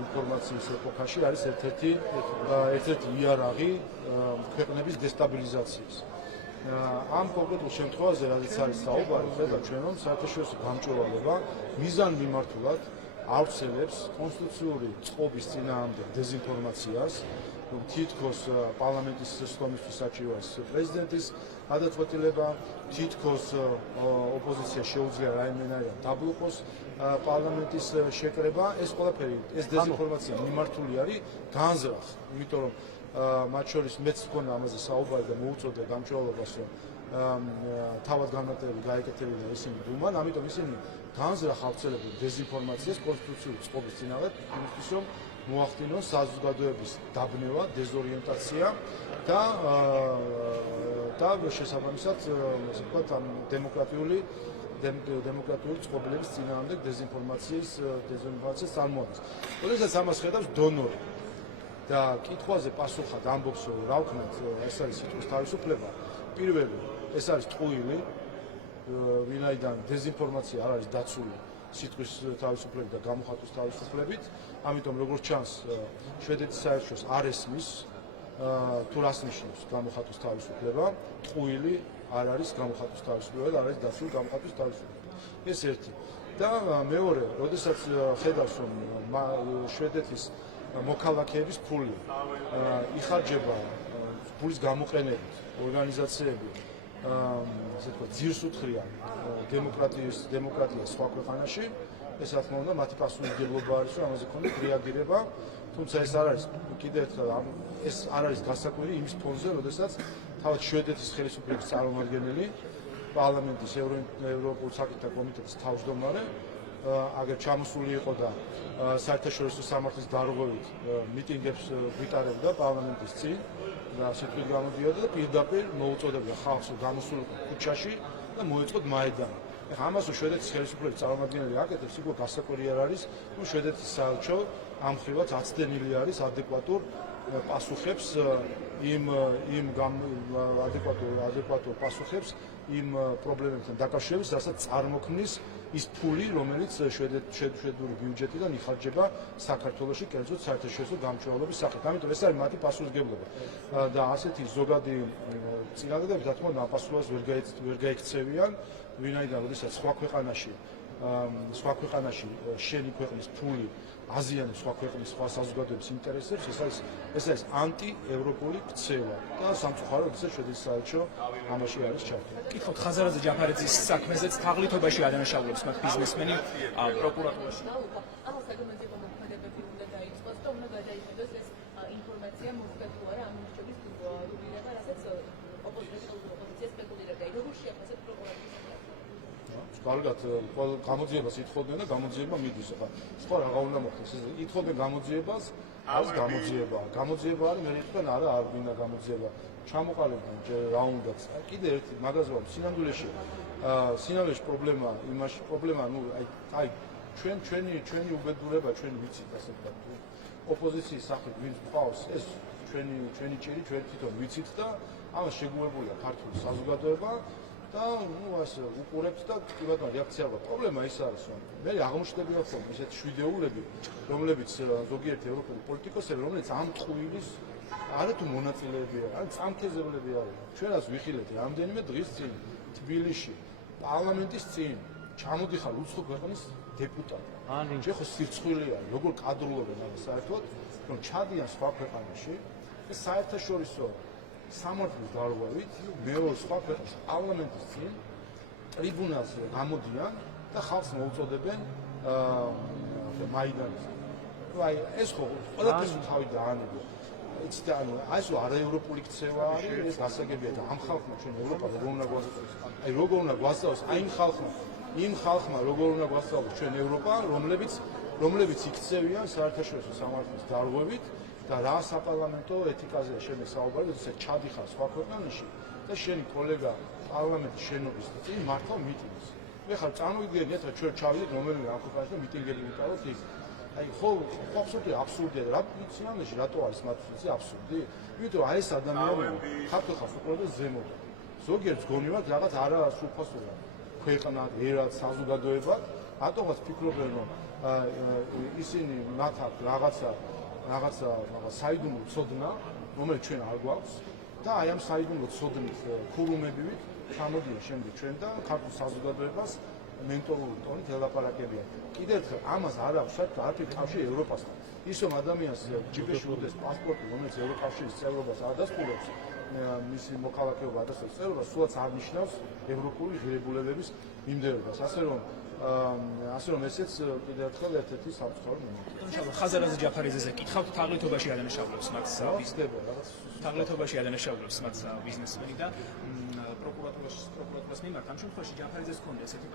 ინფორმაციის ეპოქაში არის ერთ-ერთი იარაღი ქვეყნების დესტაბილიზაციის. ამ კონკრეტულ შემთხვევაზე, რადგან არის საუბარი, ხედავთ ჩვენ, რომ საერთაშორისო გამჭვირვალობა მიზანმიმართულად ავრცელებს კონსტიტუციური წყობის წინააღმდეგ დეზინფორმაციას, რომ თითქოს პარლამენტის სხდომისთვის საჭიროა პრეზიდენტის გადაწყვეტილება, თითქოს ოპოზიცია შეუძლია რაიმენაირად დაბლოკოს პარლამენტის შეკრება, ეს ყველაფერი, ეს დეზინფორმაცია მიმართული არის განზრახ, იმიტომ რომ მათ შორის მეც მქონდა ამაზე საუბარი და მოუწოდე გამჭვირვალობას, რომ თავად განმარტებები გაეკეთებინა ისინი დუმან, ამიტომ ისინი განზრახ ავრცელებენ დეზინფორმაციას კონსტიტუციური წყობის წინააღმდეგ, იმისთვის რომ მოახდინონ საზოგადოების დაბნევა, დეზორიენტაცია და შესაბამისად, ასე ვთქვათ, ამ დემოკრატიული წყობილების წინააღმდეგ დეზინფორმაციის წარმოადგენს. როდესაც ამას ხედავს დონორი და კითხვაზე პასუხად ამბობს, რომ რა ვქნათ, ეს არის სიტყვის თავისუფლება. პირველი, ეს არის ტყუილი, ვინაიდან დეზინფორმაცია არ არის დაცული სიტყვის თავისუფლებით და გამოხატვის თავისუფლებით, ამიტომ როგორც ჩანს, შვედეთის საელჩოს არ ესმის თუ რას ნიშნავს გამოხატვის თავისუფლება, ტყუილი არ არის გამოხატვის თავისუფლება და არ არის დაცული გამოხატვის თავისუფლება. ეს ერთი. და მეორე, როდესაც ხედავს, რომ შვედეთის მოქალაქეების ფული იხარჯება ფულის გამოყენებით, ორგანიზაციები ასე ვთქვათ, ძირს უთხრიან დემოკრატიას სხვა ქვეყანაში, ეს რა თქმა უნდა მათი პასუხისმგებლობა არის, რომ ამაზე ქონდეს რეაგირება, თუმცა ეს არ არის კიდევ ერთხელ ეს არ არის გასაკვირი იმის ფონზე, როდესაც თავად შვედეთის ხელისუფლების წარმომადგენელი, პარლამენტის ევროპულ საკითხთა კომიტეტის თავმჯდომარე, აგერ ჩამოსული იყო და საერთაშორისო სამართლის დარღვევით მიტინგებს ვიტარებდა პარლამენტის წინ და სიტყვით გამოდიოდა და პირდაპირ მოუწოდებდა ხალხს გამოსულიყო ქუჩაში და მოეწყოთ მაიდანი. ეხლა ამას შვედეთის ხელისუფლების წარმომადგენელი აკეთებს, იქ გასაკვირი არ არის, რომ შვედეთის საელჩო ამ მხრივაც აცდენილი არის ადეკვატურ პასუხებს ადეკვატურ პასუხებს იმ პრობლემებთან დაკავშირებით, რასაც წარმოქმნის ის ფული, რომელიც შვედური ბიუჯეტიდან იხარჯება საქართველოში, კერძოდ საერთაშორისო გამჭვირვალობის სახით. ამიტომ ეს არის მათი პასუხისმგებლობა. და ასეთი ზოგადი წინადადები, რა თქმა უნდა, ამ პასუხისმგებლობას ვერ გაიქცევიან, ვინაიდან როდესაც სხვა ქვეყანაში შენი ქვეყნის ფული აზიანებს სხვა ქვეყნის სხვა საზოგადოების ინტერესებს, ეს არის ანტიევროპული ქცევა და სამწუხაროდ ისე შვედეთის საელჩო ამაში არის ჩართული. კითხავთ ხაზარაძე ჯაფარიძის საქმეზეც თაღლითობაში ადანაშაულებს მათ ბიზნესმენი პროკურატურაში. ამას საგამოძიებო მოქმედებები უნდა დაიწყოს და უნდა გადაიხედოს ეს ინფორმაცია მოხდა თუ არა ამ მრჩევის რეგულირება, რასაც კარგად გამოძიებას ითხოვდნენ და გამოძიება მიდის. ახლა სხვა რა უნდა მოხდეს? ითხოვდნენ გამოძიებას, არის გამოძიება. გამოძიება არის, მე თქვენ არა, არ გინდა გამოძიება. ჩამოყალიბდნენ რა უნდაც. კიდე ერთი მაგაზე ვარ, სინამდვილეში პრობლემა, იმაში პრობლემა, აი ჩვენი უბედურება, ჩვენ ვიცით ასე ვთქვათ. ოპოზიციის სახით ვინც ყავს, ეს ჩვენი ჭირი, ჩვენ თვითონ ვიცით და ამას შეგუებულია ქართული საზოგადოება და ასე უყურებთ და კი ბატონო რეაქცია აქვს. პრობლემა ის არის, რომ მე აღმოჩნდებიან ხოლმე ისეთი შვიდეულები, რომლებიც ზოგიერთი ევროპელი პოლიტიკოსები, რომლებიც ამ ტყუილის არათუ მონაწილეებია, ან წამქეზებლები არიან. ჩვენაც ვიხილეთ რამდენიმე დღის წინ თბილისში პარლამენტის წინ ჩამოდიხარ უცხო ქვეყნის დეპუტატი. შე ხო სირცხვილია, როგორ კადრულობენ ამას საერთოდ, რომ ჩადიან სხვა ქვეყანაში და საერთაშორისო სამართლის გარღვევით მეორე სხვა ქვეყნის პარლამენტის წინ ტრიბუნალზე გამოდიან და ხალხს მოუწოდებენ მაიდანზე. აი ეს ხო ყველაფერს თავი დაანებო. იცით ანუ ეს არაევროპული ქცევა არის, ეს გასაგებია და ამ ხალხმა ჩვენ ევროპა როგორ უნდა გვასწავლოს? აი როგორ უნდა გვასწავლოს აი იმ ხალხმა როგორ უნდა გვასწავლოს ჩვენ ევროპა, რომლებიც იქცევიან საერთაშორისო სამართლის გარღვევით და რა საპარლამენტო ეთიკაზეა შენი საუბარი, როდესაც ჩადიხარ სხვა ქვეყანაში და შენი კოლეგა პარლამენტის შენობის წინ მართავ მიტინგს. მე ხარ წარმოვიდგენიათ რა ჩვენ ჩავიდეთ რომელიმე ამ ქვეყანაში და მიტინგები ვიტაროთ იქ. აი ხო აბსურდია რა სინამდვილეში რატო არის მათთვის აბსურდი? იმიტომ აი ეს ადამიანები ქართულ ხალხს უყურებენ ზემოთ. ზოგიერთ გონივად რაღაც არა სრულფასურა ქვეყანა, ერად, საზოგადოება, რატომაც ფიქრობენ რომ ისინი მათ აქვს რაღაცა საიდუმლო ცოდნა, რომელიც ჩვენ არ გვაქვს და აი ამ საიდუმლო ცოდნის ქურუმებივით ჩამოდიან შემდეგ ჩვენ და ქართულ საზოგადოებას მენტალური ტონით ელაპარაკებიან. კიდევ ერთხელ ამას არ აქვს საერთოდ არაფერი კავშირი ევროპასთან. ის რომ ადამიანს ჯიბეში უდეს პასპორტი, რომელიც ევროკავშირის წევრობას ადასტურებს, მისი მოქალაქეობა ადასტურებს წევრობას, სულაც არ ნიშნავს ევროპული ღირებულებების მიმდევრებას. ასე რომ ესეც კიდევ ერთხელ ერთ-ერთი სამწუხარო მომენტია. ინშალლა ხაზარაძე ჯაფარიძეზე კითხავთ, თაღლითობაში ადანაშაულებს მათ ვისდება რაღაც თაღლითობაში ადანაშაულებს მათ ბიზნესმენი და პროკურატურას მიმართ ამ შემთხვევაში ჯაფარიძეს ჰქონდა ესეთი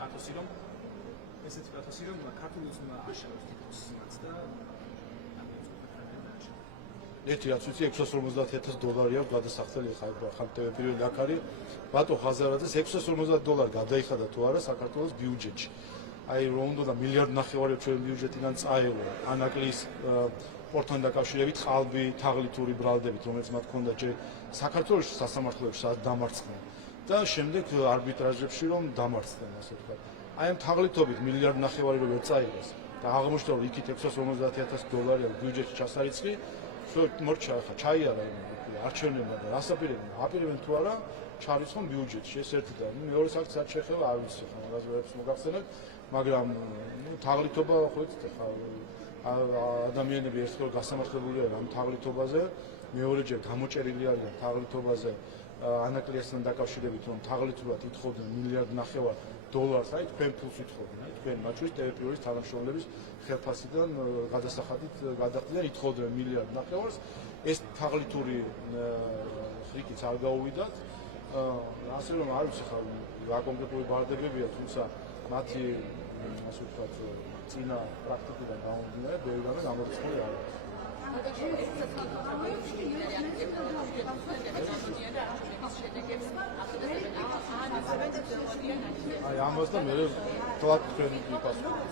პათოსი, რომ ქართული უცნობა აშენებს თითქოს მათ და ერთი რაც ვიცი $650,000 აქვს გადასახდელი ხალხთა პირველი აქ არის ბატონ ხაზარაძეს $650 გადაიხადა თუ არა საქართველოს ბიუჯეტში. აი რომ უნდა მილიარდ ნახევარი ჩვენ ბიუჯეტიდან წაეღო ანაკლის პორტთან დაკავშირებით ყალბი თაღლითური ბრალდებით რომელიც მათ ჰქონდა ჯერ საქართველოს სასამართლოებში დამარცხდნენ და შემდეგ არბიტრაჟებში რომ დამარცხდნენ ასე ვთქვათ. აი ამ თაღლითობით მილიარდ ნახევარი რო ვერ წაიღეს და აღმოჩნდა რომ იქით $650,000 აქვს ბიუჯეტში ჩასარიცხი მორჩა ხა ჩაიარა არჩევნებმა და რას აპირებენ თუ არა ჩარიცხონ ბიუჯეტში ეს ერთი და მეორე საკითხად შეხება არ ვიცი ხა რაზეებს მოგახსენებთ მაგრამ თაღლითობა ხო იცით ხა ადამიანები ერთხელ გასამართლებული არიან ამ თაღლითობაზე მეორეჯერ გამოჭერილი არიან თაღლითობაზე ანაკლიასთან დაკავშირებით რომ თაღლითურად ითხოვდნენ მილიარდ ნახევარ დოლარს აი თქვენ ფულს ითხოვდნენ აი თქვენ მათ შორის TV-ის თანამშრომლების ხელფასიდან გადასახადით გადახდიან ითხოვდნენ მილიარდ ნახევარს ეს თაღლითური ხრიკიც არ გაუვიდათ ასე რომ არ ვიცი ხა რა კონკრეტული ბარდებებია თუმცა მათი ასე ვთქვათ წინა პრაქტიკიდან გამომდინარე ბევრგანო გამორიცხული არ არის აი ამას და მე თვათ თქვენ იპასუხოთ.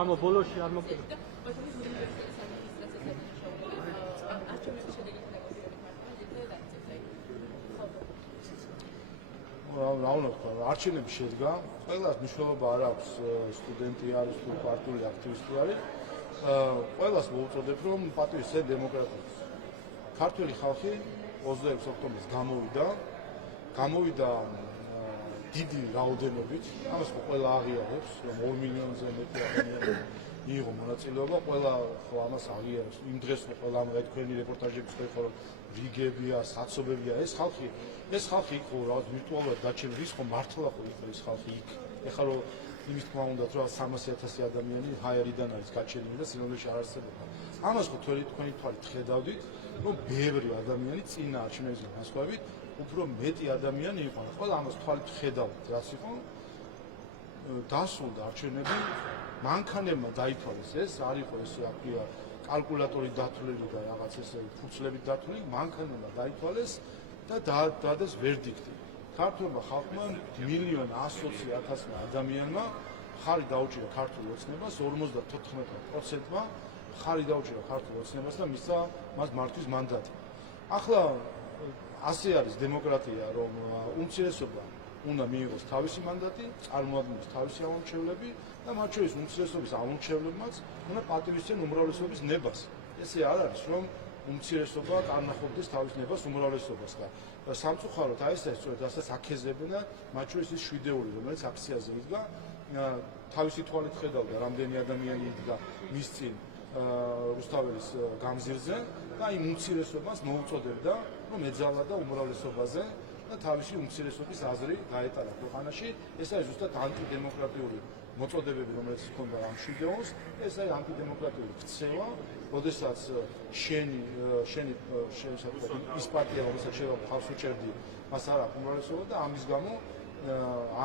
ამო ბოლოში არ მოგწევთ. რა უნდა თქვა, არჩევნები შედგა, ყველას მნიშვნელობა არ აქვს სტუდენტი არის თუ პარტიული აქტივისტი არის. ყველას მოუწოდებ რომ პატივისცე დემოკრატიას. ქართული ხალხი 26 ოქტომბერს გამოვიდა დიდი რაოდენობით, ამას ყველა აღიარებს, რომ 2 მილიონზე მეტი ადამიანი მიიღო მონაწილეობა, ყველა ხო ამას აღიარებს. იმ დღეს ყველა ამ თქვენი რეპორტაჟების ხო რომ რიგებია, საცობებია, ეს ხალხი იქ ხო რაღაც ვირტუალურად დაჩენილი, ის ხო მართლა ხო იქ ეს ხალხი იქ. ეხლა რომ იმის თქმა უნდა რომ 300,000 ადამიანი ჰაერიდან არის გაჩენილი და სინამდვილეში არ არსებობდა. ამას ხო თქვენი თვალით ხედავდით, რომ ბევრი ადამიანი წინა არჩევნებზე განსხვავებით უფრო მეტი ადამიანი იყო. ყველა ამას თვალით ხედავთ, რაც იყო დასრულდა არჩევნები, მანქანებმა დაითვალეს ეს, არ იყო ეს აქვია კალკულატორით დათვლილი და რაღაც ესე ფურცლებით დათვლილი, მანქანებმა დაითვალეს და დადეს ვერდიქტი. ქართულმა ხალხმა 1,120,000 ადამიანმა ხარი დაუჭირა ქართულ ოცნებას, 54%-მა ხარი დაუჭირა ქართულ ოცნებას და მისცა მას მართვის მანდატი. ახლა ასე არის დემოკრატია, რომ უმცირესობა უნდა მიიღოს თავისი მანდატი, წარმოადგენს თავისი ამორჩევლები და მათ შორის უმცირესობის ამორჩევლებმაც უნდა პატივისცემ უმრავლესობის ნებას. ესე არ არის, რომ უმცირესობა კარნახობდეს თავის ნებას უმრავლესობას და სამწუხაროდ აი ეს სწორედ ასაც აქეზებენ და მათ შორის ის 7-ეული, რომელიც აქციაზე იდგა, თავისი თვალით ხედავდა, რამდენი ადამიანი იდგა მის წინ რუსთაველის გამზირზე და იმ უმცირესობას მოუწოდებდა, რომ ეძალა უმრავლესობაზე და თავისი უმცირესობის აზრი გაეტარა ქვეყანაში. ეს არის ზუსტად ანტიდემოკრატიული მოწოდებები, რომელიც ჰქონდა ამ შვიდეონს, ეს არის ანტიდემოკრატიული ქცევა, როდესაც შენი ის პარტია, რომელსაც შეიძლება ხალხს უჭერდი, მას არ აქვს უმრავლესობა და ამის გამო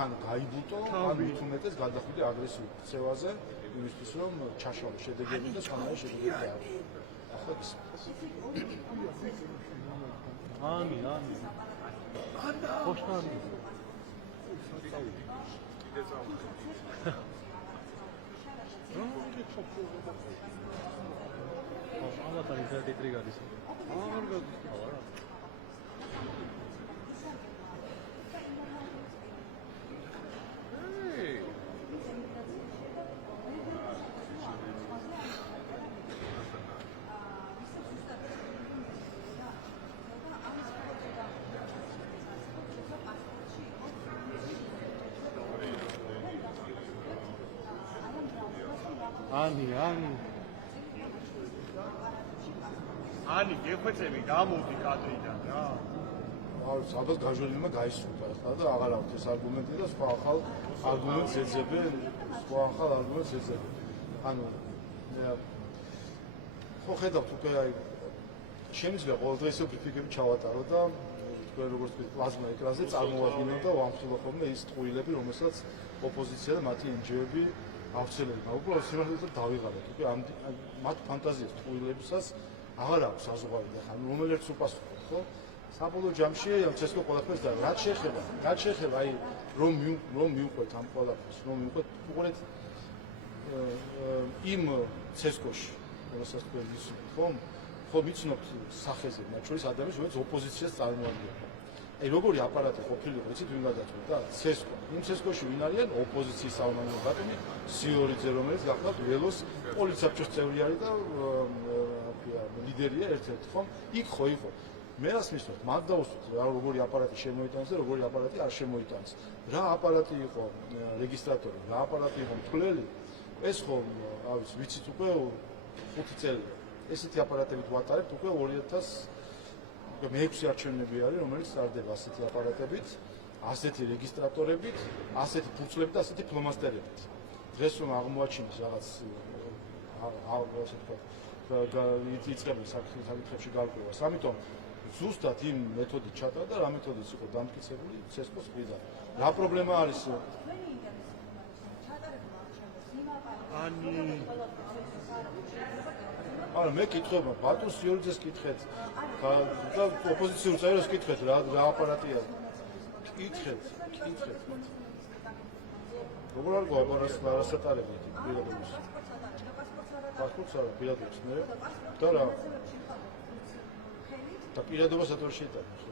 ან გაიბუტო, ან მithumetes გადახვიდე აგრესიულ ქცევაზე, იმისთვის რომ ჩაშალოს შედეგები და სხვანაირი შედეგები დააყენოს. ახლა ის ამინ. ხოშნარი. ალბათ არის ერთი ტრიგადის. არ გადაწყდა. Ani, გეხვეწები გამოდი კადრიდან რა. არის სადაც გაჟველებმა გაისურვა ახლა და აღარ აქვს ეს არგუმენტი და სხვა ახალ არგუმენტს ეძებენ, სხვა ახალ არგუმენტს ეძებენ. ანუ ხო ხედავთ უკვე აი შემიძლია ყოველდღიო ბრიფინგები ჩავატარო და თქვენ როგორც ვთქვით პლაზმა ეკრანზე წარმოვადგინოთ და ვამხილო ხოლმე ის ტყუილები, რომელსაც ოპოზიცია და მათი NGO-ები ავრცელებენ. უბრალოდ სიმართლე დავიღალეთ უკვე ამ მათ ფანტაზიას ტყუილებისას აღარ აქვს საზღვარი და ხან რომელერც უპასუხოთ, ხო? საბოლოო ჯამში ცესკო ყველაფერს და რაც შეეხება აი რომ მივყვეთ ამ ყველაფერს, რომ მივყვეთ უყურეთ იმ ცესკოში, რომელსაც თქვენ ვიცნობთ, ხო ვიცნობთ სახეზე, მათ შორის ადამიანს, რომელიც ოპოზიციას წარმოადგენს. აი როგორი აპარატი ყოფილიყო, იცით ვინ გადაწყვეტა? ცესკო. იმ ცესკოში ვინ არიან? ოპოზიციის საომარი ბატონი სიორიძე, რომელიც გახლავთ ველოს პოლიცსაბჭოს წევრი არის და ლიდერია ერთ-ერთი, ხო? იქ ხო იყო. მე რას მისვენთ, მათ დაუსვით რა როგორი აპარატი შემოიტანს და როგორი აპარატი არ შემოიტანს. რა აპარატი იყო რეგისტრატორი, რა აპარატი იყო მკვლელი, ეს ხო, ავიც ვიცით უკვე 5 წელი. ესეთი აპარატებით ვატარებთ უკვე 2006 არჩევნები არის, რომელიც ტარდება ასეთი აპარატებით, ასეთი რეგისტრატორებით, ასეთი ფურცლებით და ასეთი ფლომასტერებით. დღეს რომ აღმოაჩინეს რაღაც იწყებენ საკითხებში გარკვევას. ამიტომ ზუსტად იმ მეთოდით ჩატარდა და რა მეთოდით იყო დამტკიცებული ცესკოს მხრიდან. რა პრობლემა არის? არა, მე კითხება, ბატონ სიორიძეს კითხეთ და ოპოზიციურ წევრებს კითხეთ რა აპარატია. კითხეთ. როგორ არ გვაყარას არასატარებლად პირადობის. პასპორტს არა, პირადობის მე და რა. და პირადობას ატვარ შეიტანა ხო?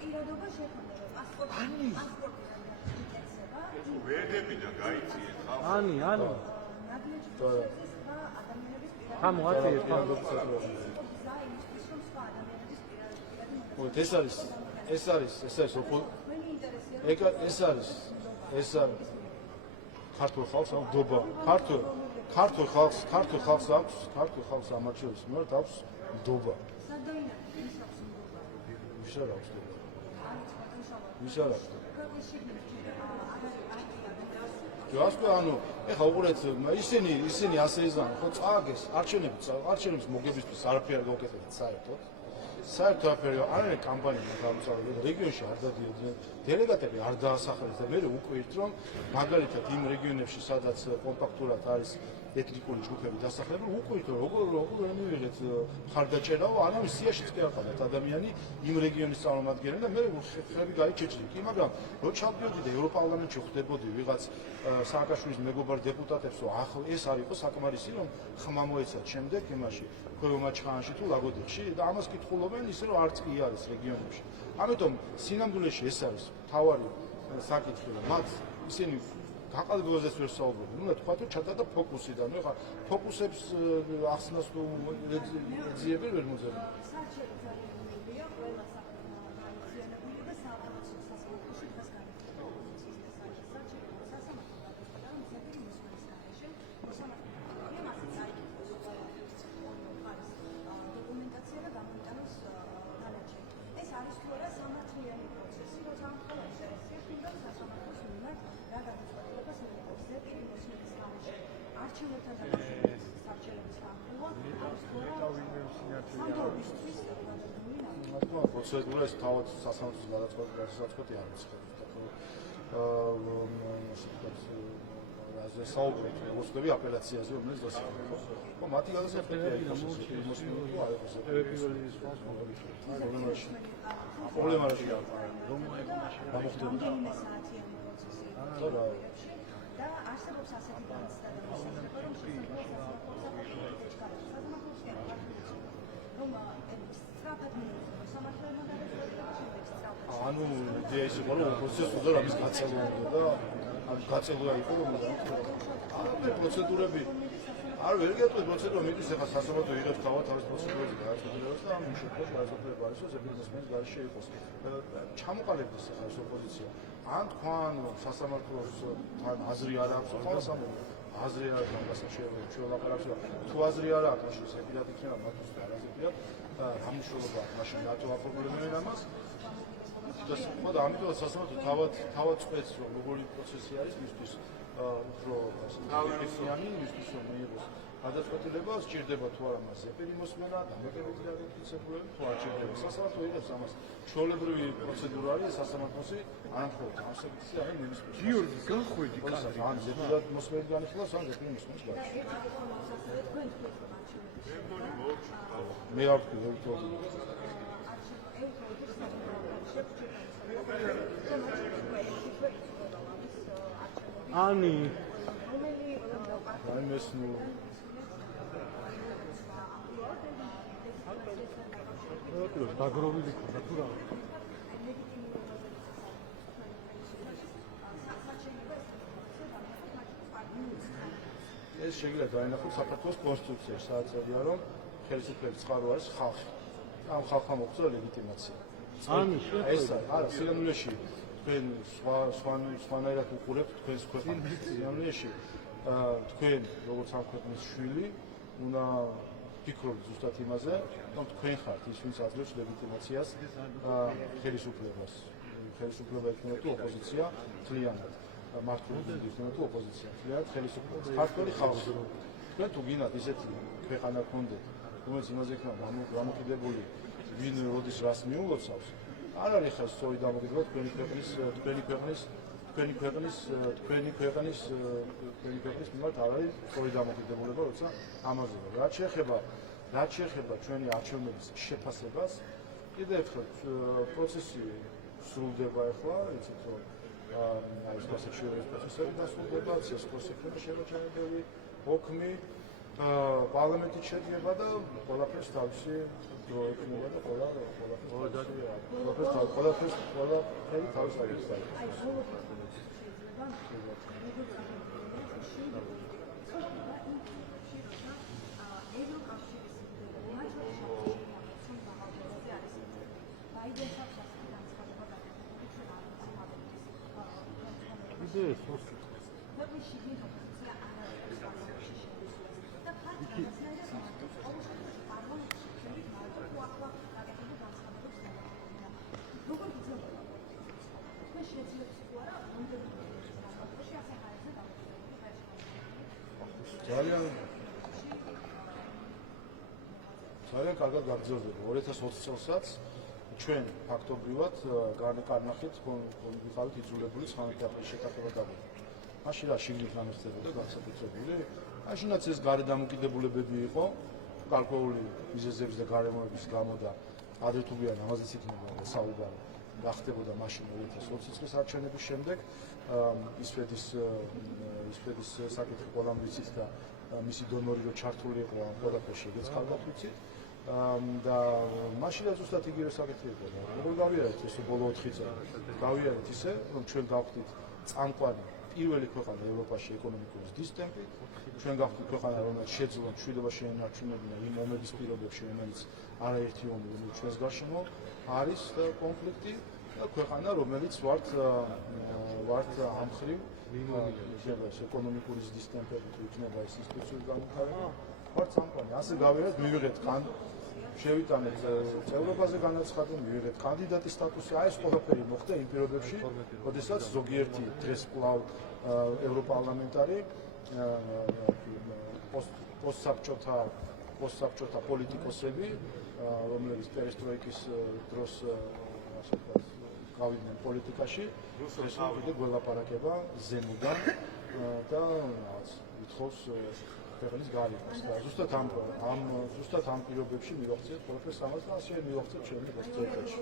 პირადობა შეხვდა პასპორტი. ვერდები და გაიციეთ ხა. Ani. და გამოაწია პირადობის ატვარ. ეს არის ეს არის ქართულ ხალხს აქვს დობა. ქართულ ხალხს ამარჩევს, მაგრამ აქვს დობა. სადაინახე ის აქვს დობა. უშარ აქვს დობა. ვის არ აქვს? ჯასპე ანუ ეხა უყურეთ ისინი ასე იზამენ ხო წააგეს არჩევნების მოგებისთვის არაფერი არ გაუკეთებთ საერთოდ არაფერი არა კამპანია გამოსავალი რეგიონში არ დადიოდნენ დელეგატები არ დაასახელეს და მე უკვირთ რომ მაგალითად იმ რეგიონებში სადაც კომპაქტურად არის ეთნიკური ჯგუფები დასახლებული უკვირთ რომ როგორ მივიღეთ ხარდაჭერაო არავის სიაშიც კი არ ყავთ ადამიანი იმ რეგიონის წარმომადგენელი და მე ხები გაიჩეჭდი კი მაგრამ რო ჩავდიოდი და ევროპარლამენტში ხვდებოდი ვიღაც სააკაშვილის მეგობარ დეპუტატებს რომ ახლა ეს არ იყო საკმარისი რომ ხმა მოეცათ შემდეგ იმაში ქვემოჩხანაში თუ ლაგოდიხში და ამას კითხულობენ ისე რომ არც კი არის რეგიონებში ამიტომ სინამდვილეში ეს არის თავარი საკითხი რომ მათ ისინი გაყალბებაზეც ვერ საუბრობენ უნდა თქვა რომ ჩატარდა ფოკუსიდან ნუ ხა ფოკუსებს ახსნას თუ ეძიებენ ვერ მოძებენ პროცედურა ეს თავად სასამართლოს გადაწყვეტი არ არის. ასე საუბრობთ, მოსდები აპელაციაზე, რომელიც დასახელდა. ხო, მათი გადასახადია იყო მოსმენილი არ იყო. პრობლემა რა შეა? რომ გამოხდება. და არსებობს ასეთი განცდა და მოსახლეობა რომ ანუ იდეა ის იყო რომ პროცესი უნდა რამის გაწელვა უნდა და ანუ გაწელვა იყო რომ არა პროცედურები არ ვერ გეტყვი პროცედურა მიდის ახლა სასამართლო იღებს თავად თავის პროცედურაზე გადაწყვეტილებას და ამ შემთხვევაში გადაწყვეტილება არის რომ ზეპირნესმენის გარშე იყოს ჩამოყალიბდეს ახლა ეს ოპოზიცია ან თქვან სასამართლოს თან აზრი არ აქვს სასამართლო აზრი არ აქვს ამასაც შევლაპარაკს თუ აზრი არ აქვს ზეპირად იქნება მათთვის და არაზეპირად რა მნიშვნელობა მაშინ რატო აფორმულებენ ამას და სხვა და ამიტომ სასამართლო თავად წყვეტს რომ როგორი პროცესი არის მისთვის უფრო თავისიანი მისთვის რომ მიიღოს გადაწყვეტილება სჭირდება თუ არა მას ზეპირი მოსმენა დამოკიდებული დაგეკითხებულები თუ არ სჭირდება სასამართლო იღებს ამას ჩვეულებრივი პროცედურა არის სასამართლოსი არამხოლოდ ამ საკითხი არის მინისტრის გიორგი განხვედი კადრი ან ზეპირად მოსმენით განიხილავს ან ზეპირი მოსმენით მე არ ვთქვი ვერ ვთქვი Ani. Ai mesmo. დაგროვილი ქონდა თუ რა? ეს შეიძლება დაინახოს საქართველოს კონსტიტუციაში, სადაც წერია რომ ხელისუფლების წყარო არის ხალხი. ამ ხალხმა მოგვწია ლეგიტიმაცია. ეს არა სინამდვილეში თქვენ სხვანაირად უყურებთ თქვენს ქვეყანას. სინამდვილეში თქვენ როგორც ამ ქვეყნის შვილი უნდა ფიქრობთ ზუსტად იმაზე, რომ თქვენ ხართ ის, ვინც აძლევს ლეგიტიმაციას ხელისუფლებას. ხელისუფლება იქნება თუ ოპოზიცია მთლიანად. მართლობა იქნება თუ ოპოზიცია მთლიანად ხელისუფლებას. ქართული ხალხი თქვენ თუ გინდათ ისეთი ქვეყანა გქონდეთ, რომელიც იმაზე იქნება გამოკიდებული ვინ როდის რას მიულოცავს არ არის ხა სწორი დამოკიდებულება თქვენი ქვეყნის მიმართ არ არის სწორი დამოკიდებულება როცა ამაზე რაც შეეხება ჩვენი არჩევნების შეფასებას კიდევ ერთხელ პროცესი სრულდება ახლა იცით რომ არის მასშტაბური პროცესები დასრულდება ცესკოს ექნება შემოჩენილი ოქმი პარლამენტით შედგება და ყველაფერს თავისი დრო ექნება და ყველაფერი თავის აიღებს. ძალიან კარგად გაგრძელდება 2020 წელსაც ჩვენ ფაქტობრივად განახით ვიყავით იძულებული ცხენთეატრის შეთანხმება გავაკეთოთ. მაშინ რა შიგნით განხდებოდა განსაკუთრებული, მაშინაც ეს გარე დამოკიდებულებები იყო გარკვეული მიზეზების და გარემოების გამო და ადრე თუ ვიან ამაზეც იქნება საუბარი გახდებოდა მაშინ 2020 წლის არჩევნების შემდეგ ისფედის საკითხი ყველამ ვიცით და მისი დონორი რო ჩართული იყო ამ ყველაფერში ეგეც კარგად ვიცით და მაშინაც ზუსტად იგივე საკითხი იყო და როგორ გავიარეთ ეს ბოლო 4 წელი გავიარეთ ისე რომ ჩვენ გავხდით წამყვანი პირველი ქვეყანა ევროპაში ეკონომიკური ზრდის ტემპით ჩვენ გავხდით ქვეყანა რომელიც შეძლო მშვიდობა შეენარჩუნებინა იმ ომების პირობებში რომელიც არაერთი ომი რომელიც ჩვენს გარშემო არის კონფლიქტი და ქვეყანა რომელიც ვართ ამ ხრივ იქნება ეს ეკონომიკური ზრდის ტემპებით იქნება ეს ინსტიტუციური განვითარება ვართ წამყვანი ასე გავიარეთ მივიღეთ შევიტანეთ წევრობაზე განაცხადი მივიღეთ კანდიდატის სტატუსი აი ეს ყველაფერი მოხდა იმ პირობებში როდესაც ზოგიერთი დღეს კვლავ ევროპარლამენტარი პოსტსაბჭოთა პოლიტიკოსები რომლებიც პერესტროიკის დროს ასე ვთქვათ გავიდნენ პოლიტიკაში ეს უკვე გველაპარაკება ზემოდან და რაღაც ვითხოვს ქვეყნის გარემოს და ზუსტად ამ პირობებში მივახცეთ ყველაფერს ამას და ასე მივახცეთ ჩემი პოსტსაბჭოში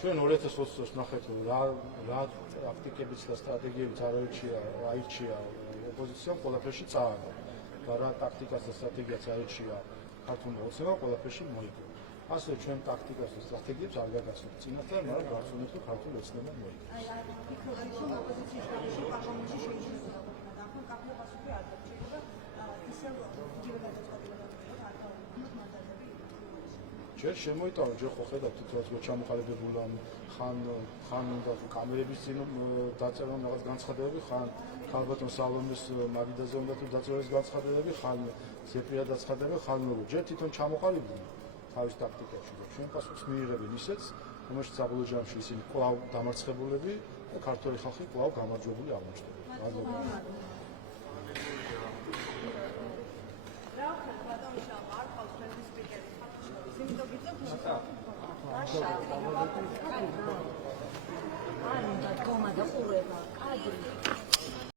ჩვენ 2020 წელს ნახეთ რა ტაქტიკებიც და სტრატეგიებიც აირჩია ოპოზიციამ ყველაფერში წააგო და რა ტაქტიკას და სტრატეგიაც აირჩია ქართულმა ოცნებამ ყველაფერში მოიგო ასე ჩვენ ტაქტიკას და სტრატეგიებს არ გაგაცნობთ წინასწარ, მაგრამ გავცნობთ რომ ქართული ოცნება მოიგო. ჯერ შემოიტანა, ჯერ ხო ხედავთ თვითონ რომ ჩამოყალიბებული ხან უნდა კამერების წინ დაწერონ რაღაც განცხადებები, ხან ქალბატონ სალომეს მაგიდაზე უნდა თუ დაწეროს განცხადებები, ხან ზეპირად დაცხადებები, ხან ჯერ თვითონ ჩამოყალიბდნენ თავის ტაქტიკებში და ჩვენ პასუხს მიიღებენ ისეც, რომელშიც საბოლოო ჯამში ისინი კვლავ დამარცხებულები და ქართული ხალხი კვლავ გამარჯვებული აღმოჩნდება. არ უნდა თომა და ყურება, კადრი.